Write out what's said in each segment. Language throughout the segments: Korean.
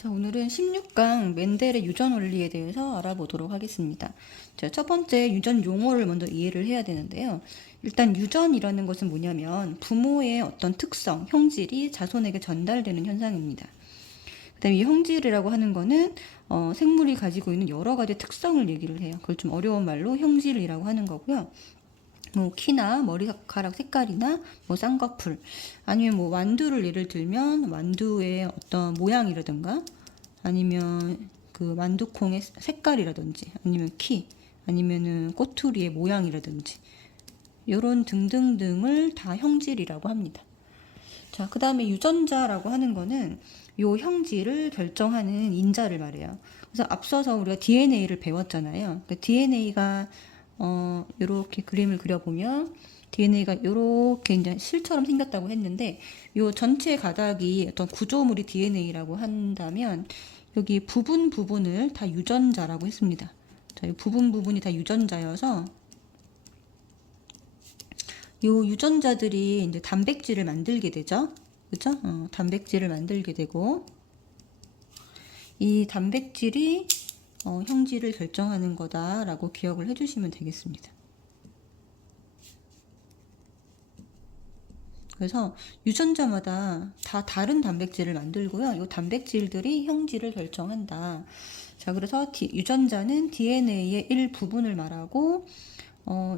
자, 오늘은 16강 멘델의 유전 원리에 대해서 알아보도록 하겠습니다. 자, 첫 번째 유전 용어를 먼저 이해를 해야 되는데요. 일단 유전이라는 것은 뭐냐면 부모의 어떤 특성, 형질이 자손에게 전달되는 현상입니다. 그다음에 이 형질이라고 하는 거는 생물이 가지고 있는 여러 가지 특성을 얘기를 해요. 그걸 좀 어려운 말로 형질이라고 하는 거고요. 뭐 키나 머리카락 색깔이나 뭐 쌍꺼풀 아니면 뭐 완두를 예를 들면 완두의 어떤 모양이라든가 아니면 그 완두콩의 색깔이라든지 아니면 키 아니면은 꼬투리의 모양이라든지 요런 등등등을 다 형질이라고 합니다. 자, 그 다음에 유전자라고 하는 거는 요 형질을 결정하는 인자를 말해요. 그래서 앞서서 우리가 DNA를 배웠잖아요. 그러니까 DNA가 이렇게 그림을 그려보면 DNA가 이렇게 이제 실처럼 생겼다고 했는데 요 전체 가닥이 어떤 구조물이 DNA라고 한다면 여기 부분을 다 유전자라고 했습니다. 자, 이 부분이 다 유전자여서 요 유전자들이 이제 단백질을 만들게 되죠. 그죠? 단백질을 만들게 되고 이 단백질이 형질을 결정하는 거다라고 기억을 해주시면 되겠습니다. 그래서 유전자마다 다 다른 단백질을 만들고요. 이 단백질들이 형질을 결정한다. 자, 그래서 유전자는 DNA의 일부분을 말하고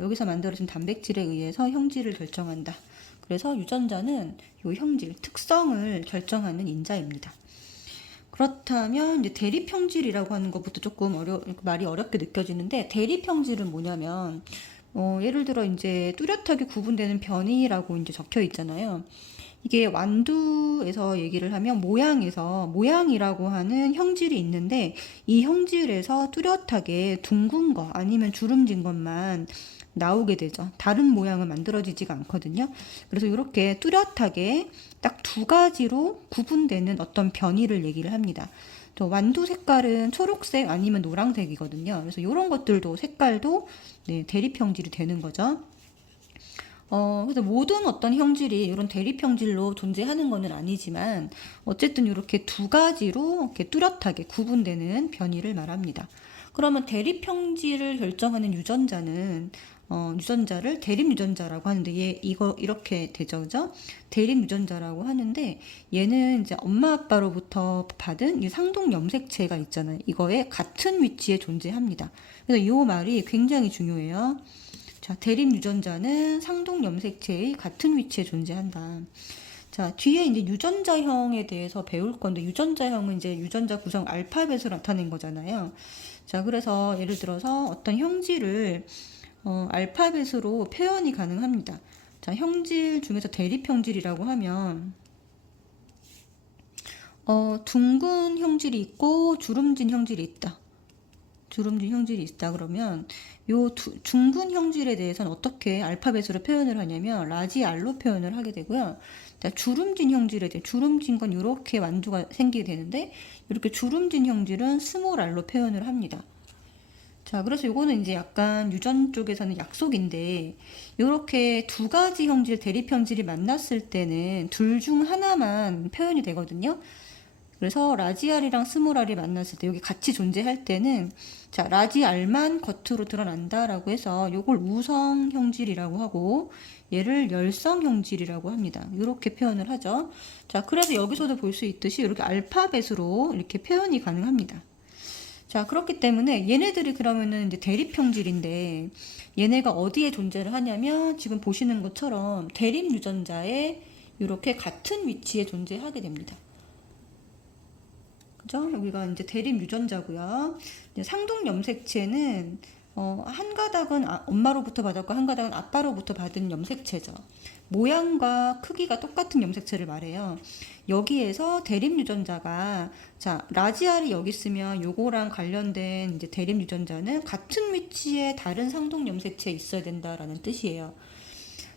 여기서 만들어진 단백질에 의해서 형질을 결정한다. 그래서 유전자는 이 형질, 특성을 결정하는 인자입니다. 그렇다면 이제 대립형질이라고 하는 것부터 조금 말이 어렵게 느껴지는데 대립형질은 뭐냐면 예를 들어 이제 뚜렷하게 구분되는 변이라고 이제 적혀 있잖아요. 이게 완두에서 얘기를 하면 모양이라고 하는 형질이 있는데 이 형질에서 뚜렷하게 둥근 거 아니면 주름진 것만 나오게 되죠. 다른 모양은 만들어지지가 않거든요. 그래서 이렇게 뚜렷하게 딱 두 가지로 구분되는 어떤 변이를 얘기를 합니다. 또 완두 색깔은 초록색 아니면 노란색이거든요. 그래서 이런 것들도 색깔도 대립 형질이 되는 거죠. 그래서 모든 어떤 형질이 이런 대립 형질로 존재하는 것은 아니지만 어쨌든 이렇게 두 가지로 이렇게 뚜렷하게 구분되는 변이를 말합니다. 그러면 대립 형질을 결정하는 유전자를 대립 유전자라고 하는데 이거 이렇게 되죠, 그죠? 대립 유전자라고 하는데 얘는 이제 엄마 아빠로부터 받은 이 상동 염색체가 있잖아요. 이거에 같은 위치에 존재합니다. 그래서 이 말이 굉장히 중요해요. 자, 대립 유전자는 상동 염색체의 같은 위치에 존재한다. 자, 뒤에 이제 유전자형에 대해서 배울 건데 유전자형은 이제 유전자 구성 알파벳으로 나타낸 거잖아요. 자, 그래서 예를 들어서 어떤 형질을 알파벳으로 표현이 가능합니다. 자, 형질 중에서 대립 형질이라고 하면 둥근 형질이 있고 주름진 형질이 있다. 그러면 요 둥근 형질에 대해서는 어떻게 알파벳으로 표현을 하냐면 라지 R로 표현을 하게 되고요. 자, 주름진 형질에 대해 주름진 건 이렇게 완두가 생기게 되는데 이렇게 주름진 형질은 스몰 R로 표현을 합니다. 자, 그래서 요거는 이제 약간 유전 쪽에서는 약속인데 요렇게 두 가지 형질, 대립 형질이 만났을 때는 둘 중 하나만 표현이 되거든요. 그래서 라지 R이랑 스몰 R이 만났을 때 여기 같이 존재할 때는 자, 라지 R만 겉으로 드러난다라고 해서 요걸 우성 형질이라고 하고 얘를 열성 형질이라고 합니다. 이렇게 표현을 하죠. 자, 그래서 여기서도 볼 수 있듯이 이렇게 알파벳으로 이렇게 표현이 가능합니다. 자, 그렇기 때문에 얘네들이 그러면은 이제 대립 형질인데 얘네가 어디에 존재를 하냐면 지금 보시는 것처럼 대립 유전자에 이렇게 같은 위치에 존재하게 됩니다. 그죠? 여기가 이제 대립 유전자고요. 이제 상동 염색체는 한 가닥은 엄마로부터 받았고 한 가닥은 아빠로부터 받은 염색체죠. 모양과 크기가 똑같은 염색체를 말해요. 여기에서 대립 유전자가 자, 라지 R이 여기 있으면 요거랑 관련된 이제 대립 유전자는 같은 위치에 다른 상동 염색체에 있어야 된다라는 뜻이에요.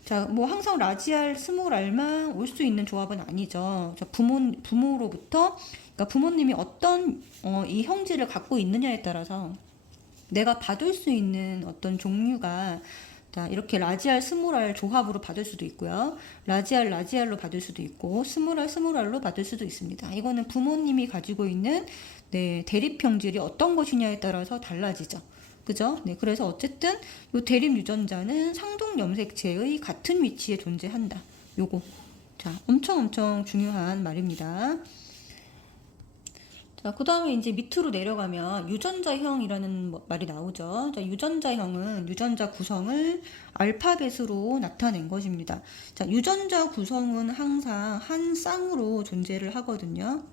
자, 뭐 항상 라지 R, 스몰 R만 올 수 있는 조합은 아니죠. 자, 부모로부터 그러니까 부모님이 어떤 이 형질을 갖고 있느냐에 따라서 내가 받을 수 있는 어떤 종류가 자, 이렇게 라지알, 스몰알 조합으로 받을 수도 있고요. 라지알, 라지알로 받을 수도 있고, 스몰알, 스몰알로 받을 수도 있습니다. 이거는 부모님이 가지고 있는 네, 대립형질이 어떤 것이냐에 따라서 달라지죠. 그죠? 네, 그래서 어쨌든 이 대립 유전자는 상동 염색체의 같은 위치에 존재한다. 요거. 자, 엄청 중요한 말입니다. 자, 그 다음에 이제 밑으로 내려가면 유전자형이라는 말이 나오죠. 자, 유전자형은 유전자 구성을 알파벳으로 나타낸 것입니다. 자, 유전자 구성은 항상 한 쌍으로 존재를 하거든요.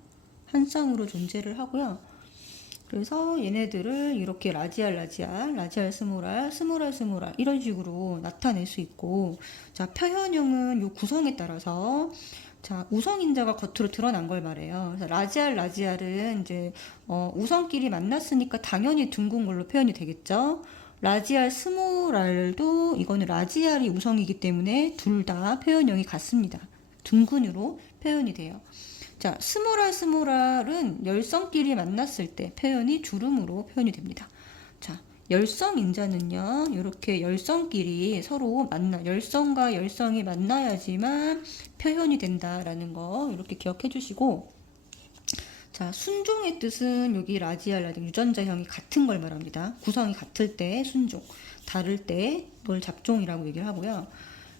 한 쌍으로 존재를 하고요. 그래서 얘네들을 이렇게 라지알, 라지알, 라지알, 스몰알, 스몰알, 스몰알 이런 식으로 나타낼 수 있고, 자, 표현형은 요 구성에 따라서 자, 우성인자가 겉으로 드러난 걸 말해요. 그래서 라지알, 라지알은 이제 우성끼리 만났으니까 당연히 둥근 걸로 표현이 되겠죠. 라지알, 스몰알도 이거는 라지알이 우성이기 때문에 둘 다 표현형이 같습니다. 둥근으로 표현이 돼요. 자, 스몰알, 스몰알은 열성끼리 만났을 때 표현이 주름으로 표현이 됩니다. 자, 열성 인자는요, 이렇게 열성끼리 서로 열성과 열성이 만나야지만 표현이 된다라는 거 이렇게 기억해 주시고, 자, 순종의 뜻은 여기 라지알, 유전자형이 같은 걸 말합니다. 구성이 같을 때 순종, 다를 때 그걸 잡종이라고 얘기를 하고요.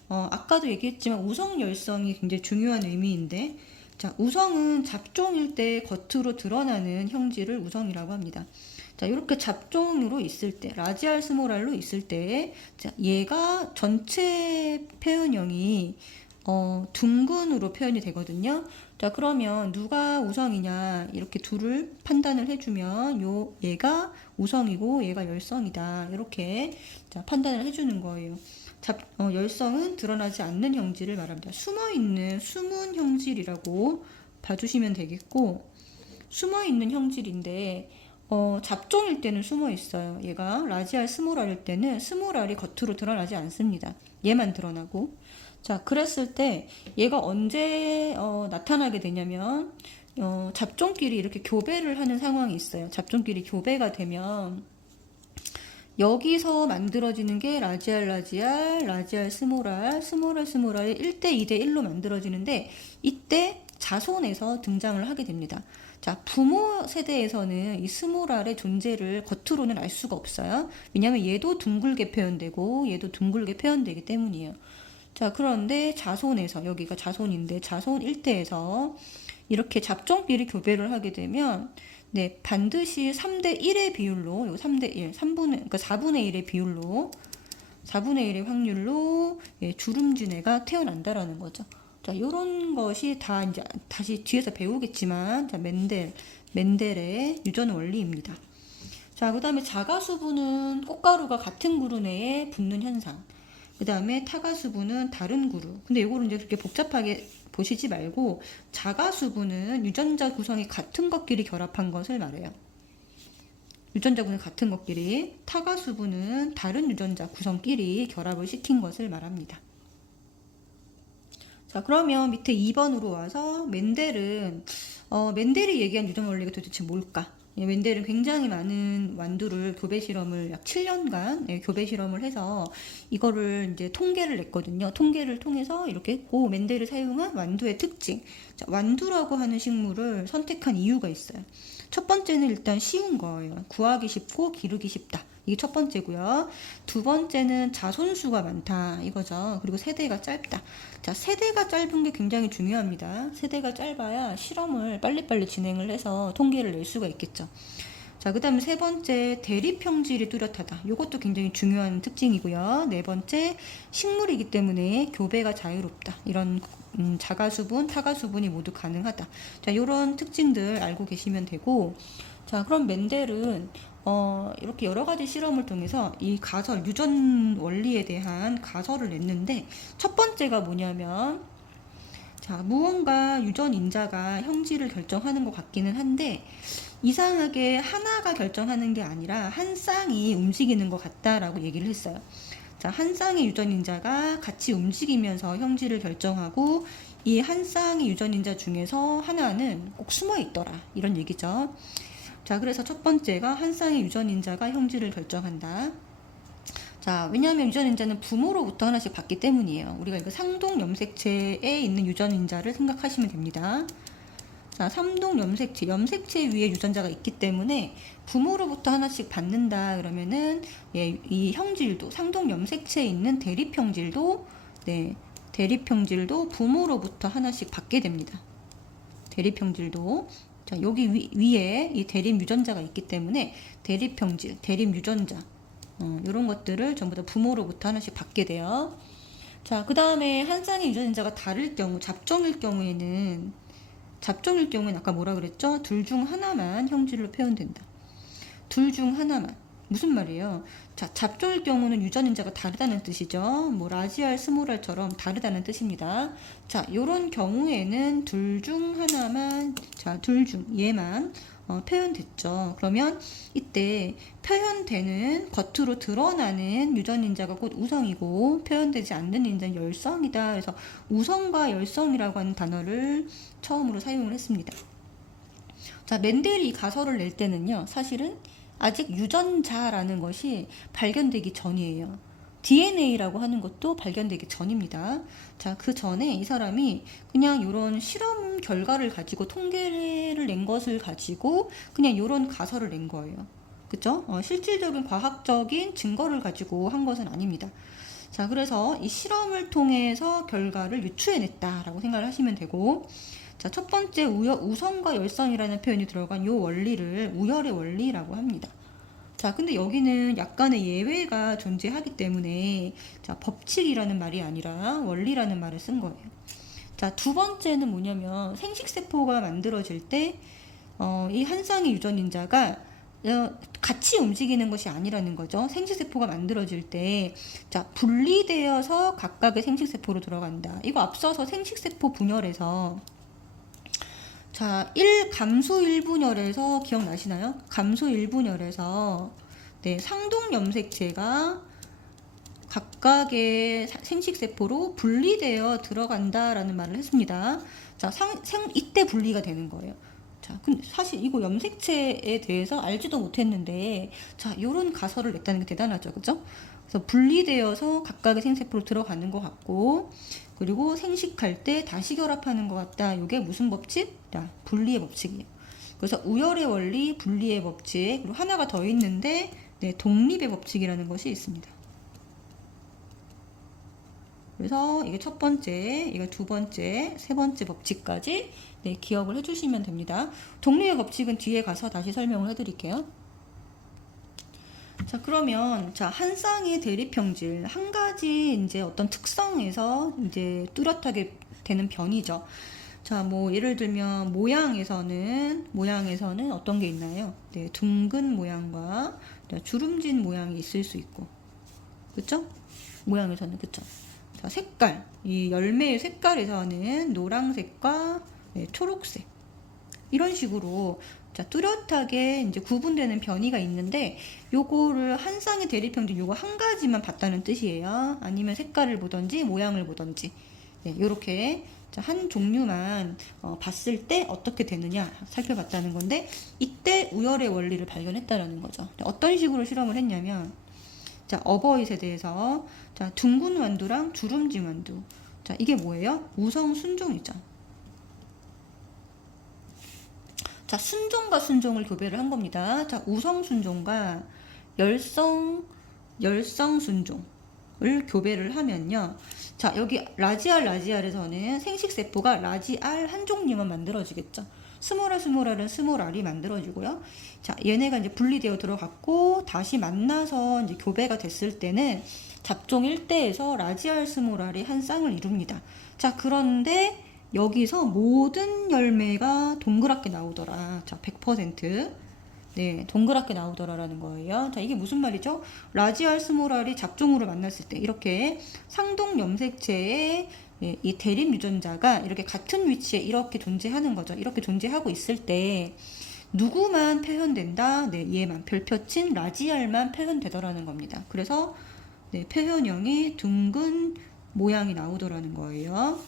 아까도 얘기했지만 우성 열성이 굉장히 중요한 의미인데, 자, 우성은 잡종일 때 겉으로 드러나는 형질을 우성이라고 합니다. 자, 이렇게 잡종으로 있을 때, 라지알, 스몰알로 있을 때, 자, 얘가 전체 표현형이 둥근으로 표현이 되거든요. 자, 그러면 누가 우성이냐 이렇게 둘을 판단을 해주면 얘가 우성이고 얘가 열성이다 이렇게 자, 판단을 해주는 거예요. 열성은 드러나지 않는 형질을 말합니다. 숨어있는 숨은 형질이라고 봐주시면 되겠고, 숨어있는 형질인데 잡종일 때는 숨어 있어요. 얘가 라지알, 스몰알일 때는 스몰알이 겉으로 드러나지 않습니다. 얘만 드러나고. 자, 그랬을 때 얘가 언제 나타나게 되냐면 잡종끼리 이렇게 교배를 하는 상황이 있어요. 잡종끼리 교배가 되면 여기서 만들어지는 게 라지알, 라지알, 라지알, 스몰알, 스몰알, 스몰알이 1대 2대 1로 만들어지는데 이때 자손에서 등장을 하게 됩니다. 자, 부모 세대에서는 이 스몰알의 존재를 겉으로는 알 수가 없어요. 왜냐하면 얘도 둥글게 표현되고 얘도 둥글게 표현되기 때문이에요. 자, 그런데 자손에서, 여기가 자손인데 자손 1대에서 이렇게 잡종끼리 교배를 하게 되면 네, 반드시 3대 1의 비율로, 요 3대 1, 그러니까 4분의 1의 비율로, 4분의 1의 확률로 예, 주름진애가 태어난다라는 거죠. 자, 요런 것이 다 이제 다시 뒤에서 배우겠지만, 자, 멘델의 유전 원리입니다. 자, 그 다음에 자가수분은 꽃가루가 같은 그루 내에 붙는 현상. 그 다음에 타가수분은 다른 그루. 근데 이거를 이제 그렇게 복잡하게 보시지 말고 자가수분은 유전자 구성이 같은 것끼리 결합한 것을 말해요. 유전자 구성이 같은 것끼리. 타가수분은 다른 유전자 구성끼리 결합을 시킨 것을 말합니다. 자, 그러면 밑에 2번으로 와서 멘델이 얘기한 유전 원리가 도대체 뭘까? 멘델은 굉장히 많은 완두를 교배 실험을 약 7년간 교배 실험을 해서 이거를 이제 통계를 냈거든요. 통계를 통해서 이렇게 했고, 멘델이 사용한 완두의 특징. 자, 완두라고 하는 식물을 선택한 이유가 있어요. 첫 번째는 일단 쉬운 거예요. 구하기 쉽고 기르기 쉽다. 이게 첫 번째고요. 두 번째는 자손수가 많다 이거죠. 그리고 세대가 짧다. 자, 세대가 짧은 게 굉장히 중요합니다. 세대가 짧아야 실험을 빨리빨리 진행을 해서 통계를 낼 수가 있겠죠. 자, 그 다음에 세 번째, 대립형질이 뚜렷하다. 이것도 굉장히 중요한 특징이고요. 네 번째, 식물이기 때문에 교배가 자유롭다. 이런 자가수분, 타가수분이 모두 가능하다. 자, 이런 특징들 알고 계시면 되고, 자, 그럼 멘델은 이렇게 여러 가지 실험을 통해서 이 가설, 유전 원리에 대한 가설을 냈는데, 첫 번째가 뭐냐면, 자, 무언가 유전 인자가 형질을 결정하는 것 같기는 한데, 이상하게 하나가 결정하는 게 아니라 한 쌍이 움직이는 것 같다라고 얘기를 했어요. 자, 한 쌍의 유전 인자가 같이 움직이면서 형질을 결정하고, 이 한 쌍의 유전 인자 중에서 하나는 꼭 숨어 있더라. 이런 얘기죠. 자, 그래서 첫 번째가 한 쌍의 유전 인자가 형질을 결정한다. 자, 왜냐하면 유전인자는 부모로부터 하나씩 받기 때문이에요. 우리가 이거 상동 염색체에 있는 유전인자를 생각하시면 됩니다. 자, 삼동 염색체, 염색체 위에 유전자가 있기 때문에 부모로부터 하나씩 받는다 그러면은 예, 이 형질도 상동 염색체에 있는 대립형질도 네, 대립형질도 부모로부터 하나씩 받게 됩니다. 대립형질도 자, 여기 위에 이 대립 유전자가 있기 때문에 대립형질, 대립 유전자 이런 것들을 전부 다 부모로부터 하나씩 받게 돼요. 자, 그 다음에 한 쌍의 유전자가 다를 경우, 잡종일 경우에는 아까 뭐라 그랬죠? 둘 중 하나만 형질로 표현된다. 둘 중 하나만. 무슨 말이에요? 자, 잡종일 경우는 유전인자가 다르다는 뜻이죠. 뭐 라지알, 스몰알처럼 다르다는 뜻입니다. 자, 요런 경우에는 둘 중 하나만, 자, 둘 중 얘만 표현됐죠. 그러면 이때 표현되는 겉으로 드러나는 유전인자가 곧 우성이고 표현되지 않는 인자는 열성이다. 그래서 우성과 열성이라고 하는 단어를 처음으로 사용을 했습니다. 자, 멘델이 이 가설을 낼 때는요, 사실은 아직 유전자라는 것이 발견되기 전이에요. DNA라고 하는 것도 발견되기 전입니다. 자, 그 전에 이 사람이 그냥 이런 실험 결과를 가지고 통계를 낸 것을 가지고 그냥 이런 가설을 낸 거예요. 그죠? 실질적인 과학적인 증거를 가지고 한 것은 아닙니다. 자, 그래서 이 실험을 통해서 결과를 유추해냈다라고 생각을 하시면 되고, 자, 첫 번째 우성과 열성이라는 표현이 들어간 이 원리를 우열의 원리라고 합니다. 자, 근데 여기는 약간의 예외가 존재하기 때문에 자, 법칙이라는 말이 아니라 원리라는 말을 쓴 거예요. 자, 두 번째는 뭐냐면 생식세포가 만들어질 때 이 한 쌍의 유전인자가 같이 움직이는 것이 아니라는 거죠. 생식세포가 만들어질 때, 자, 분리되어서 각각의 생식세포로 들어간다. 이거 앞서서 생식세포 분열에서, 자, 감수 1분열에서 기억나시나요? 감수 1분열에서, 네, 상동 염색체가 각각의 생식세포로 분리되어 들어간다라는 말을 했습니다. 자, 이때 분리가 되는 거예요. 자, 근데 사실 이거 염색체에 대해서 알지도 못했는데, 자, 요런 가설을 냈다는 게 대단하죠. 그죠? 그래서 분리되어서 각각의 생세포로 들어가는 것 같고, 그리고 생식할 때 다시 결합하는 것 같다. 이게 무슨 법칙? 자, 분리의 법칙이에요. 그래서 우열의 원리, 분리의 법칙, 그리고 하나가 더 있는데, 네, 독립의 법칙이라는 것이 있습니다. 그래서 이게 첫 번째, 이게 두 번째, 세 번째 법칙까지 네, 기억을 해주시면 됩니다. 독립의 법칙은 뒤에 가서 다시 설명을 해드릴게요. 자, 그러면 자, 한 쌍의 대립형질 한 가지 이제 어떤 특성에서 이제 뚜렷하게 되는 변이죠. 자, 뭐 예를 들면 모양에서는 어떤 게 있나요? 네, 둥근 모양과 주름진 모양이 있을 수 있고, 그렇죠? 모양에서는 그렇죠. 자, 색깔, 이 열매의 색깔에서는 노란색과 네, 초록색 이런 식으로 자, 뚜렷하게 이제 구분되는 변이가 있는데 요거를 한 쌍의 대립형질 요거 한 가지만 봤다는 뜻이에요. 아니면 색깔을 보던지 모양을 보던지 네, 요렇게 자, 한 종류만 봤을 때 어떻게 되느냐 살펴봤다는 건데 이때 우열의 원리를 발견했다라는 거죠. 어떤 식으로 실험을 했냐면 자, 어버이 세대에서 자, 둥근 완두랑 주름진 완두. 자, 이게 뭐예요? 우성 순종이죠. 자, 순종과 순종을 교배를 한 겁니다. 자, 우성 순종과 열성 순종을 교배를 하면요. 자, 여기 라지알에서는 생식세포가 라지알 한 종류만 만들어지겠죠. 스몰알은 스몰알이 만들어지고요. 자, 얘네가 이제 분리되어 들어갔고 다시 만나서 이제 교배가 됐을 때는 잡종 1대에서 라지알 스몰알이 한 쌍을 이룹니다. 자, 그런데 여기서 모든 열매가 동그랗게 나오더라. 자, 100%. 네, 동그랗게 나오더라라는 거예요. 자, 이게 무슨 말이죠? 라지알 스몰알이 잡종으로 만났을 때 이렇게 상동 염색체의 이 대립 유전자가 이렇게 같은 위치에 이렇게 존재하는 거죠. 이렇게 존재하고 있을 때 누구만 표현된다? 네, 얘만 별표친 라지알만 표현되더라는 겁니다. 그래서 네, 표현형이 둥근 모양이 나오더라는 거예요.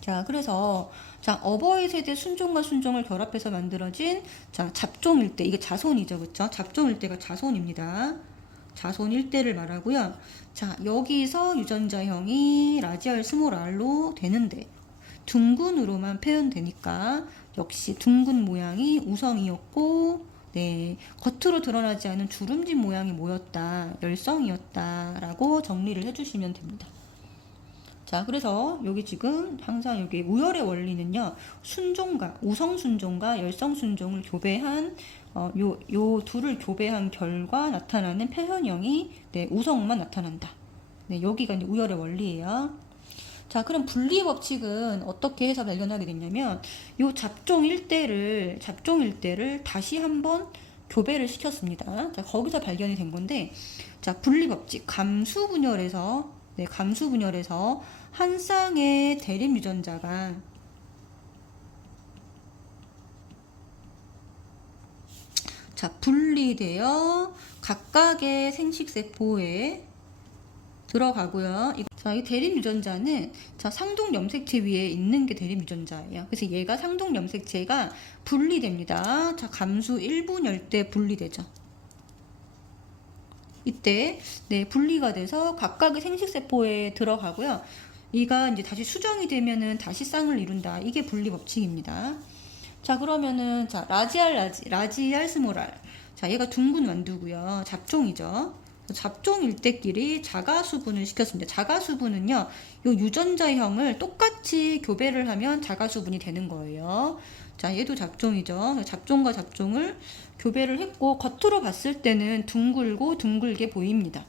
자, 그래서 자, 어버이 세대 순종과 순종을 결합해서 만들어진 자, 잡종일 때 이게 자손이죠. 그렇죠? 잡종일 때가 자손입니다. 자손 일대를 말하고요. 자, 여기서 유전자형이 라지알 스몰 r로 되는데 둥근으로만 표현되니까 역시 둥근 모양이 우성이었고, 네, 겉으로 드러나지 않은 주름진 모양이 뭐였다? 열성이었다라고 정리를 해주시면 됩니다. 자, 그래서 여기 지금 항상 여기 우열의 원리는요, 순종과 우성순종과 열성순종을 교배한 요 둘을 교배한 결과 나타나는 표현형이, 네, 우성만 나타난다. 네, 여기가 이제 우열의 원리예요. 자, 그럼 분리 법칙은 어떻게 해서 발견하게 됐냐면, 요 잡종 일대를 다시 한번 교배를 시켰습니다. 자, 거기서 발견이 된 건데, 자, 분리 법칙, 감수분열에서 한 쌍의 대립 유전자가 자, 분리되어 각각의 생식세포에 들어가고요. 자, 이 대립 유전자는 자, 상동 염색체 위에 있는 게 대립 유전자예요. 그래서 얘가 상동 염색체가 분리됩니다. 자, 감수 1분열 때 분리되죠. 이때, 네, 분리가 돼서 각각의 생식세포에 들어가고요. 이가 이제 다시 수정이 되면은 다시 쌍을 이룬다. 이게 분리 법칙입니다. 자, 그러면은 자, 라지알 스모랄. 자, 얘가 둥근 완두고요. 잡종이죠. 잡종 일대끼리 자가수분을 시켰습니다. 자가수분은요, 요 유전자형을 똑같이 교배를 하면 자가수분이 되는 거예요. 자, 얘도 잡종이죠. 잡종과 잡종을 교배를 했고, 겉으로 봤을 때는 둥글고 둥글게 보입니다.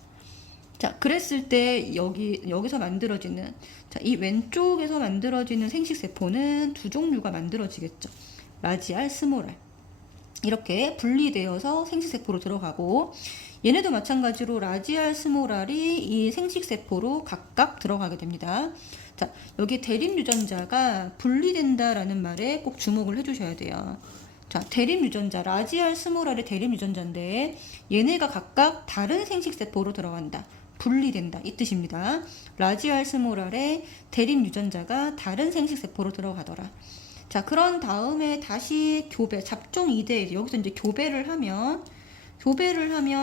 자, 그랬을 때 여기서 만들어지는, 자, 이 왼쪽에서 만들어지는 생식세포는 두 종류가 만들어지겠죠. 라지알, 스모랄. 이렇게 분리되어서 생식세포로 들어가고, 얘네도 마찬가지로 라지알, 스모랄이 이 생식세포로 각각 들어가게 됩니다. 자, 여기 대립 유전자가 분리된다라는 말에 꼭 주목을 해주셔야 돼요. 자, 대립 유전자, 라지알, 스모랄의 대립 유전자인데 얘네가 각각 다른 생식세포로 들어간다. 분리된다. 이 뜻입니다. 라지알, 스모랄의 대립 유전자가 다른 생식세포로 들어가더라. 자, 그런 다음에 다시 교배, 잡종 2대, 여기서 이제 교배를 하면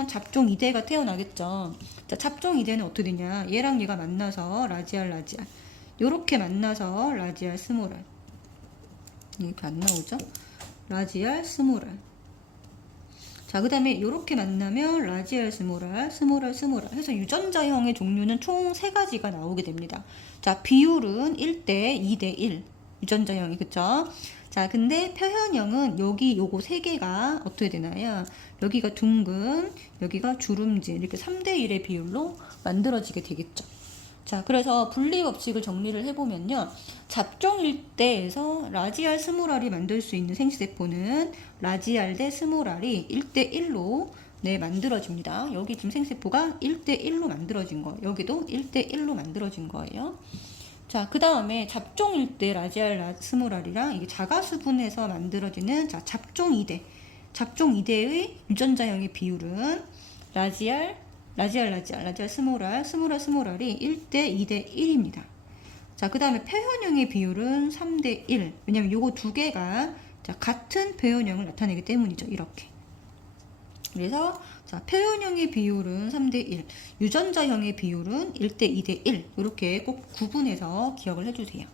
잡종 2대가 태어나겠죠. 자, 잡종 2대는 어떻게 되냐? 얘랑 얘가 만나서 라지알. 요렇게 만나서 라지알, 스모랄. 이렇게 안 나오죠? 라지알, 스모랄. 자, 그 다음에 요렇게 만나면 라지알, 스모랄 해서 유전자형의 종류는 총 3가지가 나오게 됩니다. 자, 비율은 1대 2대 1. 유전자형이, 그쵸? 자, 근데 표현형은 요거 3개가 어떻게 되나요? 여기가 둥근, 여기가 주름진, 이렇게 3대 1의 비율로 만들어지게 되겠죠. 자, 그래서 분리 법칙을 정리를 해보면요. 잡종 일대에서 라지알, 스모랄이 만들 수 있는 생식세포는 라지알 대 스모랄이 1대 1로, 네, 만들어집니다. 여기 지금 생세포가 1대 1로 만들어진 거예요. 여기도 1대 1로 만들어진 거예요. 자, 그 다음에 잡종 일대 라지알, 스모랄이랑 이게 자가수분해서 만들어지는, 자, 잡종 2대의 유전자형의 비율은 라지알, 스모랄이 1대 2대 1입니다. 자, 그 다음에 표현형의 비율은 3대 1. 왜냐면 요거 2개가 자, 같은 표현형을 나타내기 때문이죠. 이렇게. 그래서 자, 표현형의 비율은 3대 1, 유전자형의 비율은 1대 2대 1. 이렇게 꼭 구분해서 기억을 해주세요.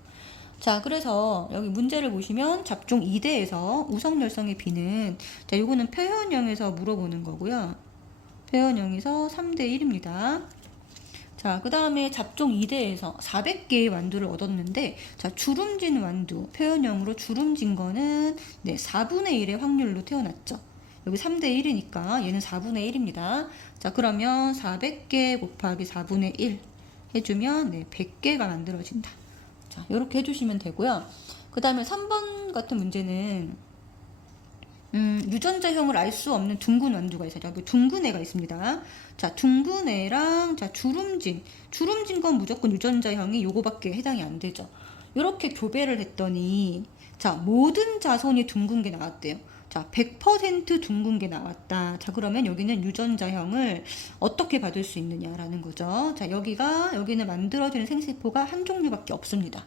자, 그래서 여기 문제를 보시면 잡종 2대에서 우성열성의 비는, 자, 요거는 표현형에서 물어보는 거고요. 표현형에서 3대 1입니다. 자, 그 다음에 잡종 2대에서 400개의 완두를 얻었는데, 자, 주름진 완두, 표현형으로 주름진 거는, 네, 4분의 1의 확률로 태어났죠. 여기 3대 1이니까 얘는 4분의 1입니다. 자, 그러면 400개 곱하기 4분의 1 해주면, 네, 100개가 만들어진다. 자, 이렇게 해주시면 되고요. 그 다음에 3번 같은 문제는 유전자형을 알 수 없는 둥근 완두가 있어요. 여기 둥근 애가 있습니다. 자, 둥근 애랑, 자, 주름진 건 무조건 유전자형이 요거밖에 해당이 안 되죠. 이렇게 교배를 했더니, 자, 모든 자손이 둥근 게 나왔대요. 자, 100% 둥근 게 나왔다. 자, 그러면 여기는 유전자형을 어떻게 받을 수 있느냐라는 거죠. 자, 여기는 만들어지는 생세포가 한 종류밖에 없습니다.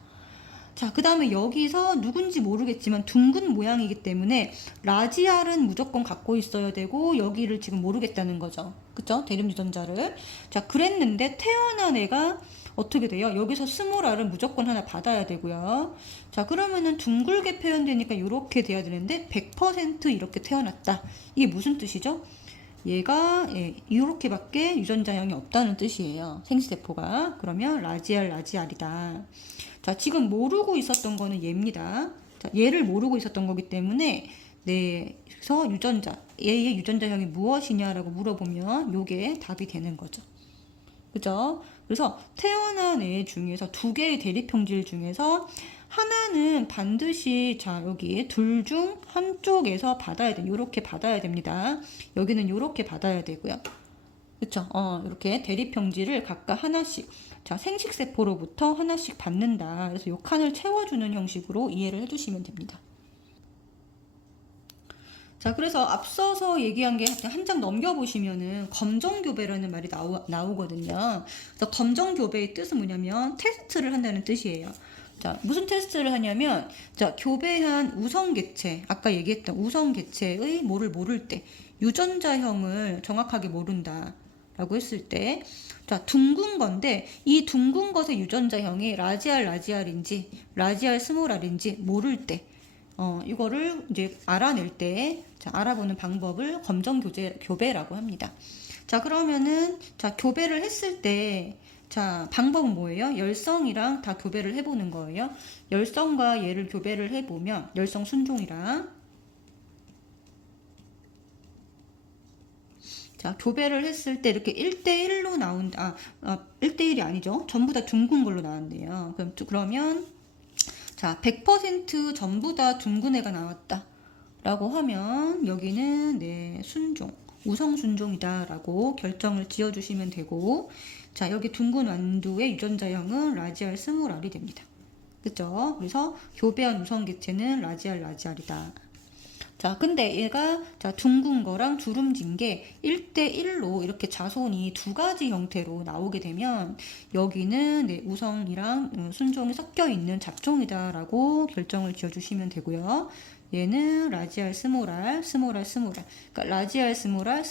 자, 그 다음에 여기서 누군지 모르겠지만 둥근 모양이기 때문에 라지 R은 무조건 갖고 있어야 되고 여기를 지금 모르겠다는 거죠. 그쵸? 대립 유전자를. 자, 그랬는데 태어난 애가 어떻게 돼요? 여기서 스몰 R은 무조건 하나 받아야 되고요. 자, 그러면은 둥글게 표현되니까 이렇게 돼야 되는데 100% 이렇게 태어났다. 이게 무슨 뜻이죠? 얘가 이렇게밖에 유전자형이 없다는 뜻이에요. 생시세포가. 그러면 라지 R이다. 자, 지금 모르고 있었던 거는 얘입니다. 자, 얘를 모르고 있었던 거기 때문에 네, 그래서 얘의 유전자형이 무엇이냐라고 물어보면 요게 답이 되는 거죠. 그죠? 그래서 태어난 애 중에서 두 개의 대립형질 중에서 하나는 반드시 자 여기 둘 중 한쪽에서 받아야 돼. 요렇게 받아야 됩니다. 여기는 요렇게 받아야 되고요. 그쵸? 이렇게 대립형질을 각각 하나씩 자 생식세포로부터 하나씩 받는다. 그래서 요 칸을 채워주는 형식으로 이해를 해주시면 됩니다. 자, 그래서 앞서서 얘기한 게 한 장 넘겨보시면은 검정교배라는 말이 나오거든요. 그래서 검정교배의 뜻은 뭐냐면 테스트를 한다는 뜻이에요. 자, 무슨 테스트를 하냐면, 자, 교배한 우성개체, 아까 얘기했던 우성개체의 뭐를 모를 때, 유전자형을 정확하게 모른다. 라고 했을 때, 자, 둥근 건데, 이 둥근 것의 유전자형이 라지알인지, 라지알 스몰 R인지 모를 때, 이거를 이제 알아낼 때, 자, 알아보는 방법을 검정교배라고 합니다. 자, 그러면은, 자, 교배를 했을 때, 자, 방법은 뭐예요? 열성이랑 다 교배를 해보는 거예요. 열성과 얘를 교배를 해보면, 열성 순종이랑, 자, 교배를 했을 때 이렇게 1대1로 나온다. 1대1이 아니죠. 전부 다 둥근 걸로 나왔네요. 그러면, 자, 100% 전부 다 둥근 애가 나왔다. 라고 하면, 여기는, 네, 우성순종이다. 라고 결정을 지어주시면 되고, 자, 여기 둥근 완두의 유전자형은 라지알 스몰 R이 됩니다. 그죠? 그래서 교배한 우성개체는 라지알이다. 자, 근데 얘가 자, 둥근 거랑 주름진 게 1대1로 이렇게 자손이 두 가지 형태로 나오게 되면 여기는 네, 우성이랑 순종이 섞여 있는 잡종이다라고 결정을 지어주시면 되고요. 얘는 라지알 스몰 R. 그러니까 라지알 스몰 R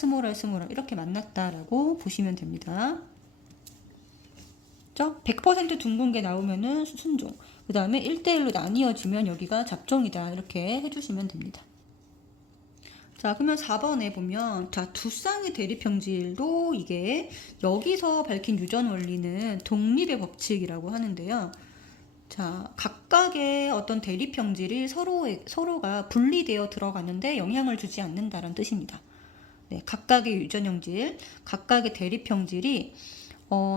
이렇게 만났다라고 보시면 됩니다. 100% 둥근 게 나오면은 순종. 그 다음에 1대1로 나뉘어지면 여기가 잡종이다. 이렇게 해주시면 됩니다. 자, 그러면 4번에 보면, 자, 두 쌍의 대립형질도 이게 여기서 밝힌 유전 원리는 독립의 법칙이라고 하는데요. 자, 각각의 어떤 대립형질이 서로가 분리되어 들어가는데 영향을 주지 않는다는 뜻입니다. 네, 각각의 유전형질, 각각의 대립형질이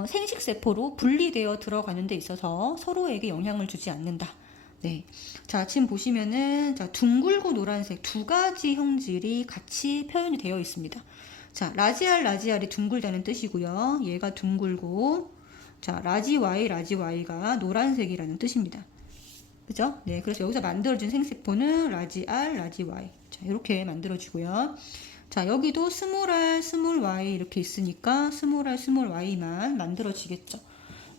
생식세포로 분리되어 들어가는 데 있어서 서로에게 영향을 주지 않는다. 네. 자, 지금 보시면은, 자, 둥글고 노란색 두 가지 형질이 같이 표현이 되어 있습니다. 자, 라지알이 둥글다는 뜻이고요. 얘가 둥글고, 자, 라지Y가 노란색이라는 뜻입니다. 그죠? 네. 그래서 여기서 만들어진 생세포는 라지Y. 자, 이렇게 만들어지고요. 자, 여기도 스몰 Y 이렇게 있으니까 스몰 Y만 만들어지겠죠.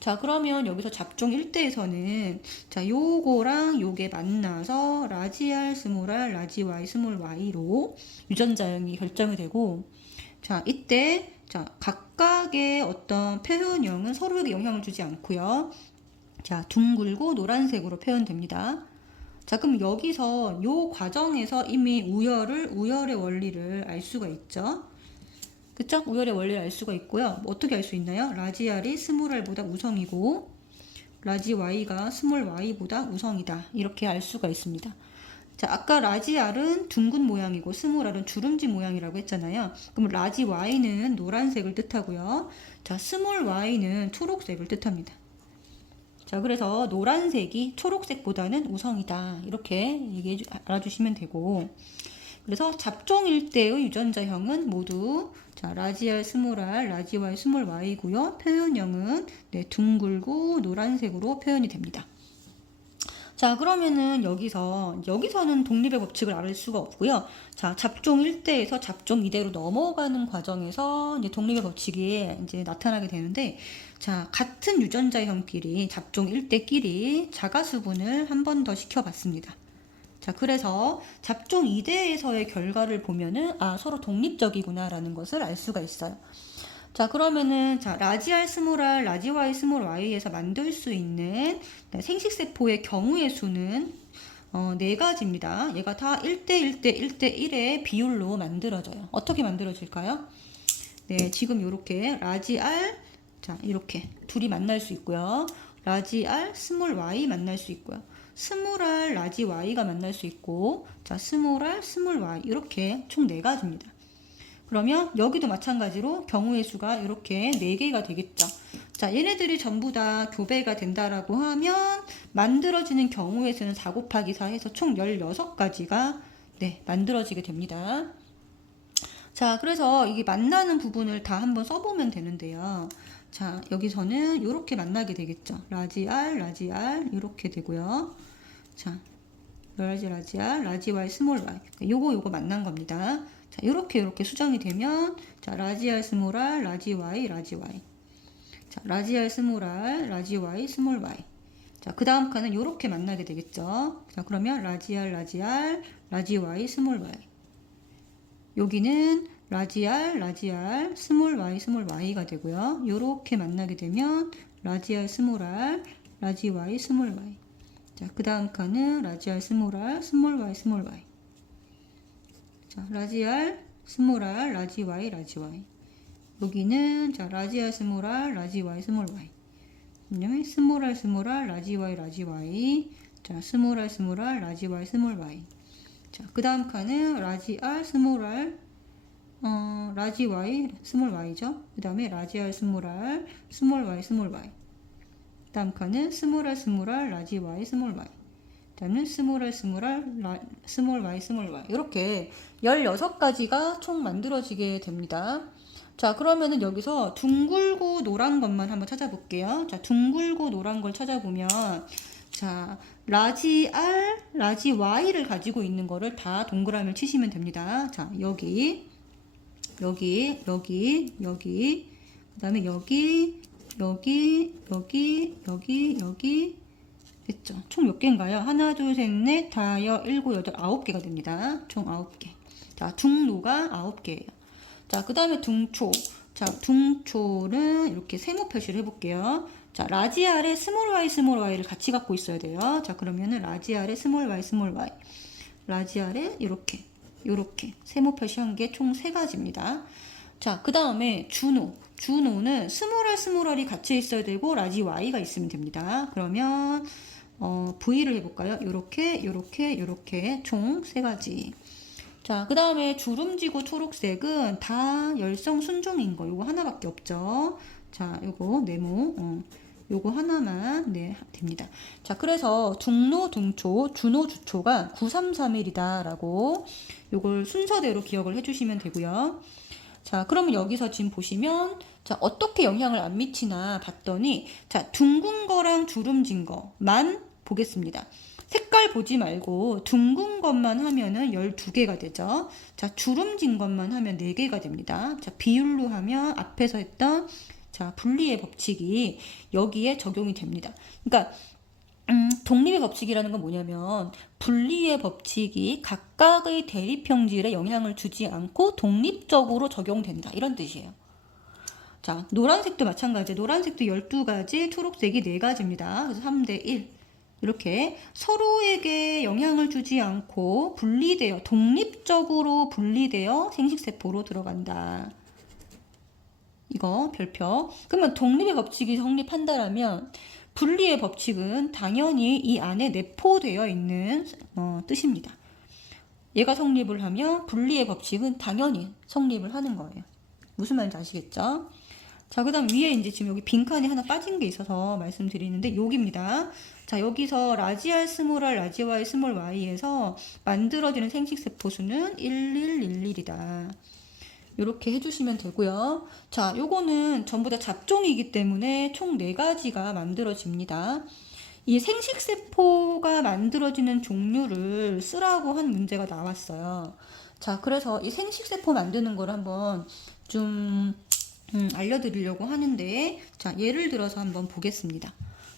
자, 그러면 여기서 잡종 1대에서는 자, 요거랑 요게 만나서 라지알 스몰 R, 라지Y 스몰 Y로 유전자형이 결정이 되고 자, 이때 자, 각각의 어떤 표현형은 서로에게 영향을 주지 않고요. 자, 둥글고 노란색으로 표현됩니다. 자, 그럼 여기서 요 과정에서 이미 우열의 원리를 알 수가 있죠. 그쵸? 우열의 원리를 알 수가 있고요. 어떻게 알 수 있나요? 라지알이 스몰 R보다 우성이고 라지 Y가 스몰 Y보다 우성이다. 이렇게 알 수가 있습니다. 자, 아까 라지 R은 둥근 모양이고 스몰 R은 주름진 모양이라고 했잖아요. 그럼 라지 Y는 노란색을 뜻하고요. 자, 스몰 Y는 초록색을 뜻합니다. 자, 그래서 노란색이 초록색보다는 우성이다. 이렇게 알아주시면 되고 그래서 잡종일 때의 유전자형은 모두 자, 라지알 스몰 R, 라지Y 스몰 Y고요. 표현형은 네, 둥글고 노란색으로 표현이 됩니다. 자, 그러면은 여기서는 독립의 법칙을 알 수가 없고요. 자, 잡종 1대에서 잡종 2대로 넘어가는 과정에서 이제 독립의 법칙이 이제 나타나게 되는데, 자, 같은 유전자형끼리 잡종 1대끼리 자가수분을 한 번 더 시켜봤습니다. 자, 그래서 잡종 2대에서의 결과를 보면은 서로 독립적이구나라는 것을 알 수가 있어요. 자, 그러면은 자, 라지 R 스몰 R, 라지 Y 스몰 Y에서 만들 수 있는 생식세포의 경우의 수는 네 가지입니다. 얘가 다 1대 1대 1대 1의 비율로 만들어져요. 어떻게 만들어질까요? 네, 지금 이렇게 라지 R, 자, 이렇게 둘이 만날 수 있고요. 라지 R, 스몰 Y 만날 수 있고요. 스몰 R, 라지 Y가 만날 수 있고, 자, 스몰 R, 스몰 Y 이렇게 총 네 가지입니다. 그러면 여기도 마찬가지로 경우의 수가 이렇게 4개가 되겠죠. 자, 얘네들이 전부 다 교배가 된다라고 하면 만들어지는 경우의 수는 4 곱하기 4 해서 총 16가지가 만들어지게 됩니다. 자, 그래서 이게 만나는 부분을 다 한번 써보면 되는데요. 자, 여기서는 이렇게 만나게 되겠죠. 라지 R, 라지 R 이렇게 되고요. 자, 라지 R, 라지 Y, 스몰 Y. 요거 만난 겁니다. 자, 이렇게 수정이 되면, 자, 라지 R, 스몰 R, 라지 Y, 라지 Y. 자, 라지 R, 스몰 R, 라지 Y, 스몰 Y. 자, 그 다음 칸은 이렇게 만나게 되겠죠. 자, 그러면 라지 R, 라지 R, 라지 Y, 스몰 Y. 여기는 라지 R, 라지 R, 스몰 Y, 스몰 Y가 되고요. 이렇게 만나게 되면 라지 R, 스몰 R, 라지 Y, 스몰 Y. 자, 그 다음 칸은 라지 R, 스몰 R, 스몰 Y, 스몰 Y. 자, 라지 R, 스몰 R, 라지 Y, 라지 Y. 여기는 자, 라지 R, 스몰 R, 라지 Y, 스몰 Y. 그다음에 스몰 R, 스몰 R, 라지 Y, 라지 Y. 자, 스몰 R, 스몰 R, 라지 Y, 스몰 Y. 자, 그 다음 칸은 라지 R, 스몰 R, 라지 Y, 스몰 Y죠. 그 다음에 라지 R, 스몰 R, 스몰 Y, 스몰 Y. 그 다음 칸은 스몰 R, 스몰 R, 라지 Y, 스몰 Y. 그다음에 스몰 R, 스몰 R, 스몰 Y, 스몰 Y. 이렇게 16가지가 총 만들어지게 됩니다. 자, 그러면은 여기서 둥글고 노란 것만 한번 찾아볼게요. 자, 둥글고 노란 걸 찾아보면, 자, 라지 R, 라지 Y를 가지고 있는 거를 다 동그라미를 치시면 됩니다. 자, 여기, 그 다음에 여기, 됐죠? 총 몇 개인가요? 하나, 둘, 셋, 넷, 다섯, 일곱, 여덟, 9개가 됩니다. 총 9개. 자, 둥로가 9개예요. 자, 그 다음에 둥초. 자, 둥초는 이렇게 세모 표시를 해볼게요. 자, 라지 R에 스몰 y, 스몰 y를 같이 갖고 있어야 돼요. 자, 그러면은 라지 R에 스몰 y, 스몰 y. 라지 R에 이렇게 세모 표시한 게 총 3가지입니다. 자, 그 다음에 준호는 스몰 r, 스몰 r이 같이 있어야 되고 라지 y가 있으면 됩니다. 그러면 V를 해볼까요? 요렇게 총 3가지. 자, 그 다음에 주름지구 초록색은 다 열성 순종인 거 요거 하나밖에 없죠. 자, 요거 네모 요거 하나만 됩니다. 자, 그래서 둥로, 둥초, 준호, 주초가 933일이다 라고 요걸 순서대로 기억을 해주시면 되고요. 자, 그러면 여기서 지금 보시면 자, 어떻게 영향을 안 미치나 봤더니 자, 둥근 거랑 주름진 거만 보겠습니다. 색깔 보지 말고 둥근 것만 하면은 12개가 되죠. 자, 주름진 것만 하면 4개가 됩니다. 자, 비율로 하면 앞에서 했던 자, 분리의 법칙이 여기에 적용이 됩니다. 그러니까 독립의 법칙이라는 건 뭐냐면 분리의 법칙이 각각의 대립형질에 영향을 주지 않고 독립적으로 적용된다. 이런 뜻이에요. 자, 노란색도 마찬가지예요. 노란색도 12가지, 초록색이 4가지입니다. 그래서 3대 1. 이렇게 서로에게 영향을 주지 않고 분리되어, 독립적으로 분리되어 생식세포로 들어간다. 이거 별표. 그러면 독립의 법칙이 성립한다라면 분리의 법칙은 당연히 이 안에 내포되어 있는 뜻입니다. 얘가 성립을 하면 분리의 법칙은 당연히 성립을 하는 거예요. 무슨 말인지 아시겠죠? 자, 그 다음 위에 이제 지금 여기 빈칸이 하나 빠진 게 있어서 말씀드리는데 여기입니다. 자, 여기서 라지 R, 스몰 R, 라지 Y, 스몰 Y에서 만들어지는 생식세포 수는 1111이다. 이렇게 해주시면 되고요. 자, 요거는 전부 다 잡종이기 때문에 총 4가지가 만들어집니다. 이 생식세포가 만들어지는 종류를 쓰라고 한 문제가 나왔어요. 자, 그래서 이 생식세포 만드는 걸 한번 좀 알려드리려고 하는데, 자, 예를 들어서 한번 보겠습니다.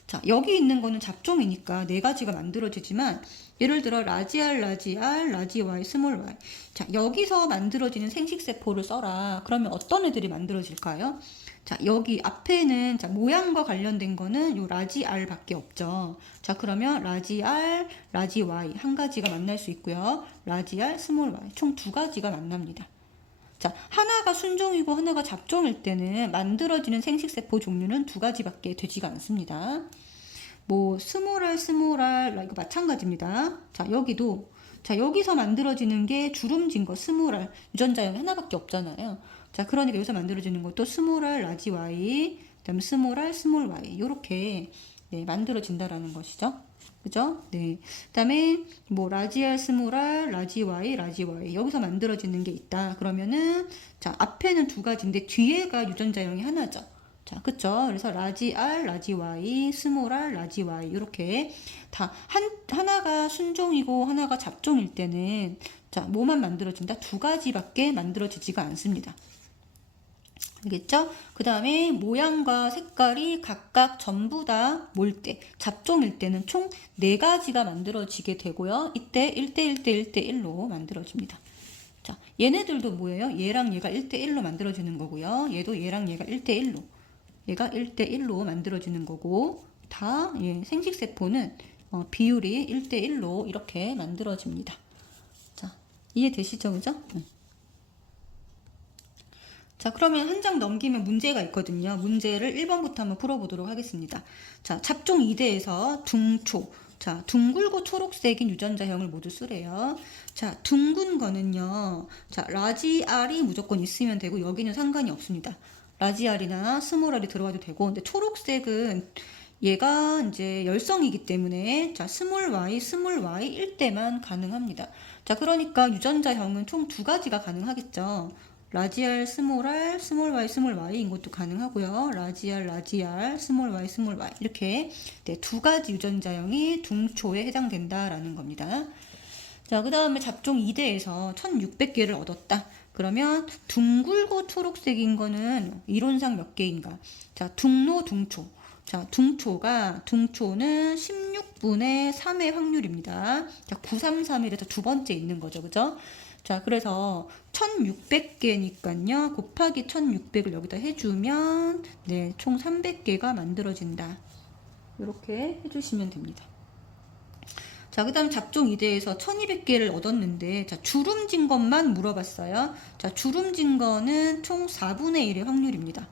자, 여기 있는 거는 잡종이니까 네 가지가 만들어지지만, 예를 들어 라지 R, 라지 R, 라지 Y, 스몰 y. 자, 여기서 만들어지는 생식세포를 써라. 그러면 어떤 애들이 만들어질까요? 자, 여기 앞에는 자, 모양과 관련된 거는 요 라지 R 밖에 없죠. 자, 그러면 라지 R, 라지 Y 한 가지가 만날 수 있고요. 라지 R, 스몰 y 총 두 가지가 만납니다. 자, 하나가 순종이고 하나가 잡종일 때는 만들어지는 생식세포 종류는 두 가지밖에 되지가 않습니다. 뭐 스몰 R, 스몰 R 이거 마찬가지입니다. 자, 여기도 자, 여기서 만들어지는 게 주름진 거 스몰 R 유전자형이 하나밖에 없잖아요. 자, 그러니까 여기서 만들어지는 것도 스몰 R, 라지 Y, 그다음에 스몰 R, 스몰 Y 이렇게 네, 만들어진다라는 것이죠. 그죠? 네. 그다음에 뭐 라지 R, 스몰 R, 라지 Y, 라지 Y 여기서 만들어지는 게 있다. 그러면은 자, 앞에는 두 가지인데 뒤에가 유전자형이 하나죠. 자, 그쵸? 그래서 라지 R, 라지 Y, 스몰 R, 라지 Y 이렇게 다 하나가 순종이고 하나가 잡종일 때는 자, 뭐만 만들어진다? 두 가지밖에 만들어지지가 않습니다. 알겠죠? 그 다음에 모양과 색깔이 각각 전부 다 몰대, 잡종일 때는 총 4가지가 만들어지게 되고요. 이때 1대1 대 1대1로 만들어집니다. 자, 얘네들도 뭐예요? 얘랑 얘가 1대1로 만들어지는 거고요. 얘도 얘랑 얘가 1대1로. 얘가 1대1로 만들어지는 거고, 다, 예, 생식세포는 비율이 1대1로 이렇게 만들어집니다. 자, 이해되시죠? 그죠? 자, 그러면 한 장 넘기면 문제가 있거든요. 문제를 1번부터 한번 풀어보도록 하겠습니다. 자, 잡종 2대에서 둥초. 자, 둥글고 초록색인 유전자형을 모두 쓰래요. 자, 둥근 거는요. 자, 라지 R이 무조건 있으면 되고 여기는 상관이 없습니다. 라지 R이나 스몰 R이 들어가도 되고, 근데 초록색은 얘가 이제 열성이기 때문에 자, 스몰 Y일 때만 가능합니다. 자, 그러니까 유전자형은 총 두 가지가 가능하겠죠. 라지 R, 스몰 R, 스몰 Y인 것도 가능하고요. 라지 R, 스몰 Y 이렇게 네, 두 가지 유전자형이 둥초에 해당된다라는 겁니다. 자, 그 다음에 잡종 2대에서 1600개를 얻었다. 그러면 둥글고 초록색인 거는 이론상 몇 개인가? 자, 둥로, 둥초. 자, 둥초는 16분의 3의 확률입니다. 자, 933이라서 두 번째 있는 거죠. 그죠? 자, 그래서 1600개니까요. 곱하기 1600을 여기다 해주면 네, 총 300개가 만들어진다. 이렇게 해주시면 됩니다. 자, 그 다음 잡종 2대에서 1200개를 얻었는데 자, 주름진 것만 물어봤어요. 자, 주름진 거는 총 4분의 1의 확률입니다.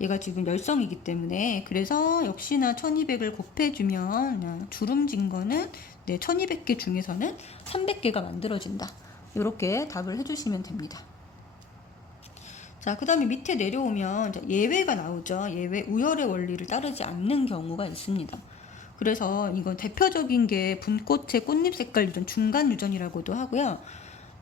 얘가 지금 열성이기 때문에 그래서 역시나 1200을 곱해주면 주름진 거는 네, 1200개 중에서는 300개가 만들어진다. 이렇게 답을 해주시면 됩니다. 자, 그 다음에 밑에 내려오면 예외가 나오죠. 예외 우열의 원리를 따르지 않는 경우가 있습니다. 그래서 이건 대표적인 게 분꽃의 꽃잎 색깔 유전, 중간 유전이라고도 하고요.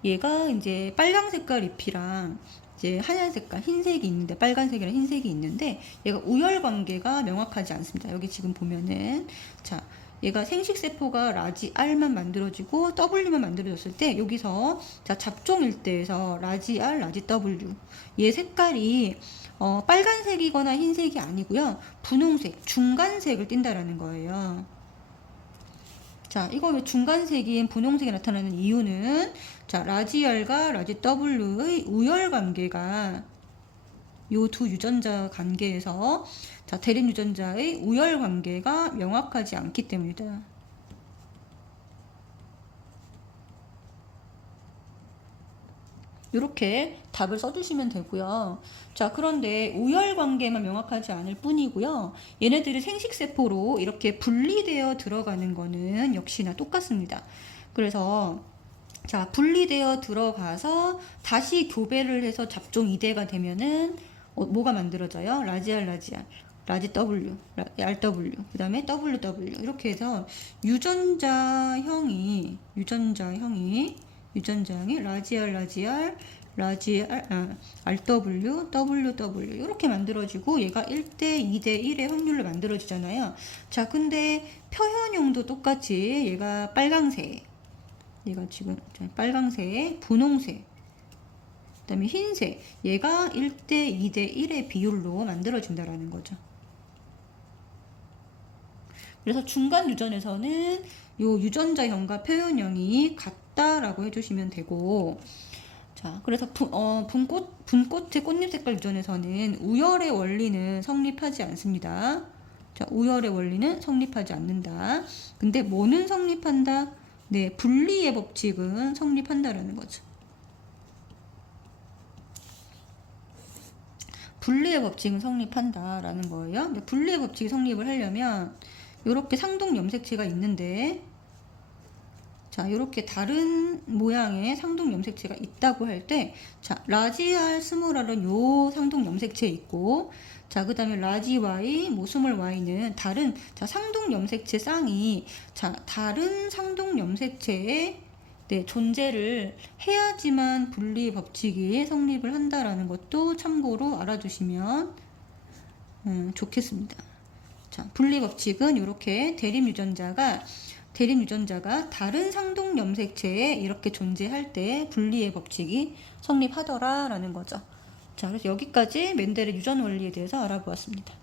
얘가 이제 빨강 색깔 잎이랑 이제 하얀 색깔 흰색이 있는데 빨간색이랑 흰색이 있는데 얘가 우열 관계가 명확하지 않습니다. 여기 지금 보면은 자, 얘가 생식세포가 라지 R만 만들어지고 W만 만들어졌을 때 여기서 자, 잡종 일대에서 라지 R, 라지 W 얘 색깔이 빨간색이거나 흰색이 아니고요. 분홍색, 중간색을 띈다라는 거예요. 자, 이거 왜 중간색인 분홍색이 나타나는 이유는 자, 라지 R과 라지 W의 우열 관계가 요 두 유전자 관계에서 자, 대립 유전자의 우열 관계가 명확하지 않기 때문이다. 이렇게 답을 써주시면 되고요. 자, 그런데 우열 관계만 명확하지 않을 뿐이고요. 얘네들이 생식세포로 이렇게 분리되어 들어가는 거는 역시나 똑같습니다. 그래서 자, 분리되어 들어가서 다시 교배를 해서 잡종 2대가 되면은 뭐가 만들어져요? 라지 R, 라지 W, RW, 그 다음에 WW 이렇게 해서 유전자형이 라지 R, 라지 RW, WW 이렇게 만들어지고 얘가 1대 2대 1의 확률로 만들어지잖아요. 자, 근데 표현형도 똑같이 얘가 빨강색, 얘가 지금 빨강색, 분홍색, 그다음에 흰색, 얘가 1대 2대 1의 비율로 만들어진다라는 거죠. 그래서 중간 유전에서는 요 유전자형과 표현형이 같다라고 해주시면 되고, 자, 그래서 분꽃의 꽃잎 색깔 유전에서는 우열의 원리는 성립하지 않습니다. 자, 우열의 원리는 성립하지 않는다. 근데 뭐는 성립한다? 네, 분리의 법칙은 성립한다라는 거죠. 분리의 법칙은 성립한다라는 거예요. 분리의 법칙이 성립을 하려면 이렇게 상동 염색체가 있는데, 자, 이렇게 다른 모양의 상동 염색체가 있다고 할 때, 자, 라지 R, 스몰 R은 요 상동 염색체 있고, 자, 그 다음에 라지 Y, 뭐 스몰 Y는 다른, 자, 상동 염색체 쌍이, 자, 다른 상동 염색체의 네, 존재를 해야지만 분리 법칙이 성립을 한다라는 것도 참고로 알아두시면 좋겠습니다. 자, 분리 법칙은 이렇게 대립 유전자가 다른 상동 염색체에 이렇게 존재할 때 분리의 법칙이 성립하더라라는 거죠. 자, 그래서 여기까지 멘델의 유전 원리에 대해서 알아보았습니다.